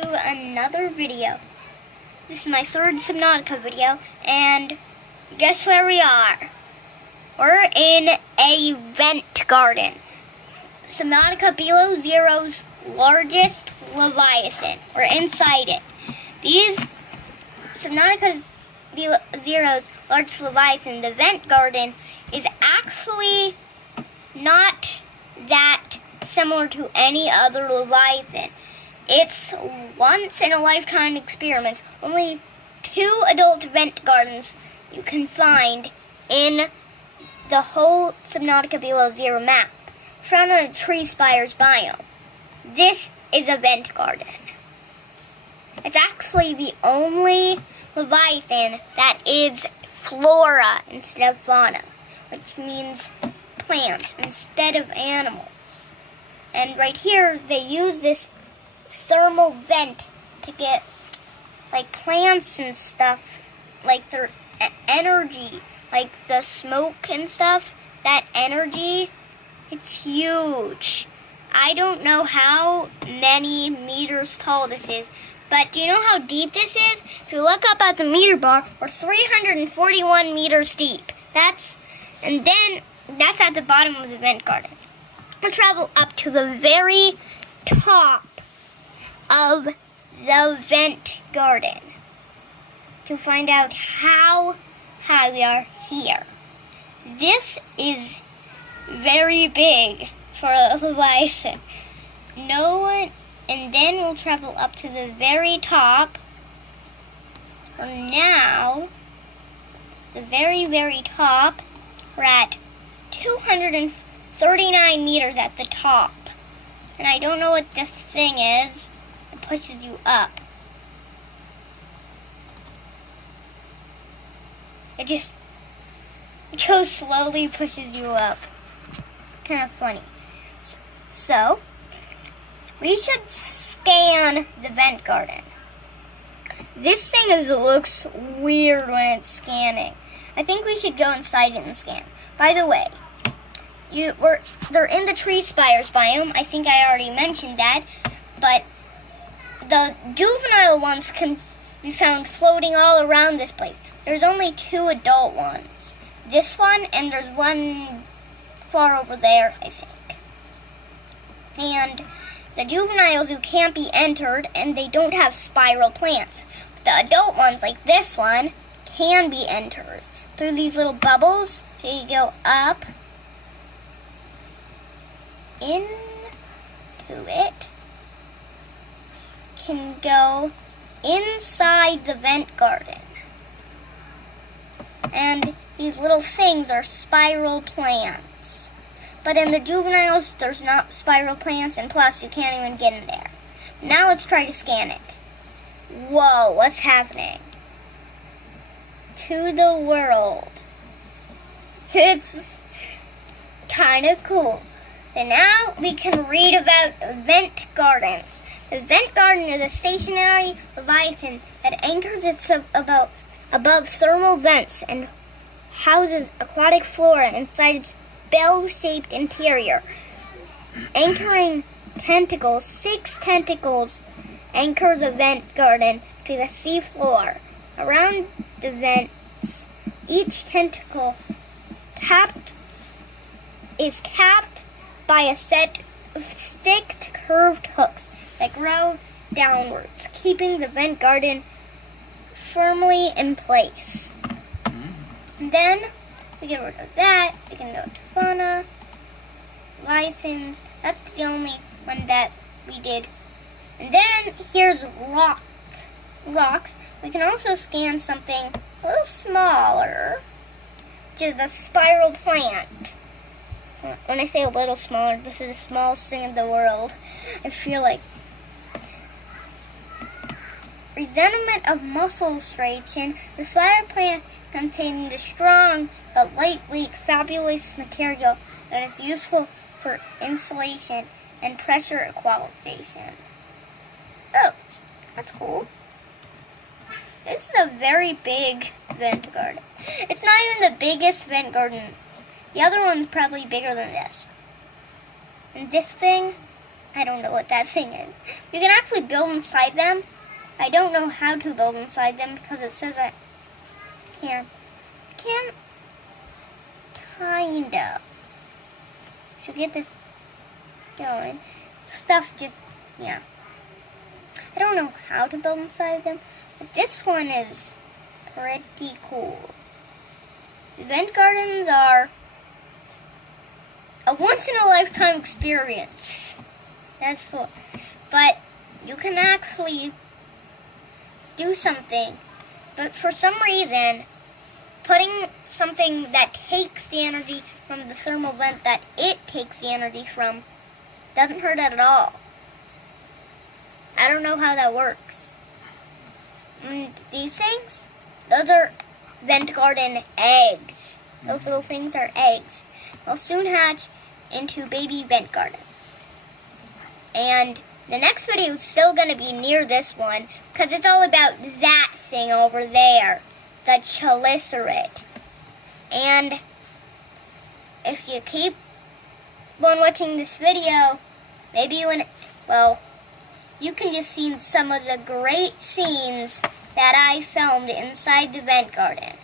to another video. This is my third Subnautica video, and guess where we are? We're in a vent garden. Subnautica Below Zero's largest Leviathan. We're inside it. These Subnautica Below Zero's largest Leviathan, the vent garden, is actually not that similar to any other Leviathan. It's once in a lifetime experiment. Only 2 adult vent gardens you can find in the whole Subnautica Below Zero map, found on a tree spires biome. This is a vent garden. It's actually the only Leviathan that is flora instead of fauna, which means plants instead of animals. And right here, they use this thermal vent to get like plants and stuff, like their energy, like the smoke and stuff. That energy, it's huge. I don't know how many meters tall this is, but do you know how deep this is? If you look up at the meter bar, we're 341 meters deep. That's at the bottom of the vent garden. We'll travel up to the very top of the vent garden to find out how high we are here. This is very big for a Leviathan. And then we'll travel up to the very top. For now, the very, very top, we're at 239 meters at the top. And I don't know what this thing is. It pushes you up. It just slowly pushes you up. It's kind of funny. So, we should scan the vent garden. This thing looks weird when it's scanning. I think we should go inside it and scan. By the way, they're in the tree spires biome. I think I already mentioned that. But the juvenile ones can be found floating all around this place. There's only 2 adult ones. This one, and there's one far over there, I think. And the juveniles who can't be entered, and they don't have spiral plants. But the adult ones, like this one, can be entered through these little bubbles. So you go up into it, can go inside the vent garden. And these little things are spiral plants. But in the juveniles, there's not spiral plants, and plus you can't even get in there. Now let's try to scan it. Whoa, what's happening? To the world. It's kind of cool. So now we can read about vent gardens. The vent garden is a stationary Leviathan that anchors itself above thermal vents and houses aquatic flora inside its bell-shaped interior. Anchoring tentacles, 6 tentacles anchor the vent garden to the sea floor. Around the vents, each tentacle is capped by a set of thick curved hooks that grow downwards, keeping the vent garden firmly in place. And then we get rid of that. We can go to fauna, Leviathans. That's the only one that we did. And then here's rocks. We can also scan something a little smaller, which is a spiral plant. When I say a little smaller, this is the smallest thing in the world. I feel like resentment of muscle striation, the spiral plant containing the strong but lightweight fabulous material that is useful for insulation and pressure equalization. Oh, that's cool. This is a very big vent garden. It's not even the biggest vent garden. The other one's probably bigger than this. And this thing I don't know what that thing is. You can actually build inside them. I don't know how to build inside them because it says I can't. Kind of. Should get this going. Stuff just, yeah. I don't know how to build inside them, but this one is pretty cool. Event gardens are a once-in-a-lifetime experience. That's for, but you can actually do something. But for some reason, putting something that takes the energy from the thermal vent that it takes the energy from doesn't hurt it at all. I don't know how that works. And these things, those are vent garden eggs. Those little things are eggs. They'll soon hatch into baby vent gardens. And the next video is still going to be near this one because it's all about that thing over there, the chalicerate. And if you keep on watching this video, maybe you can just see some of the great scenes that I filmed inside the vent garden.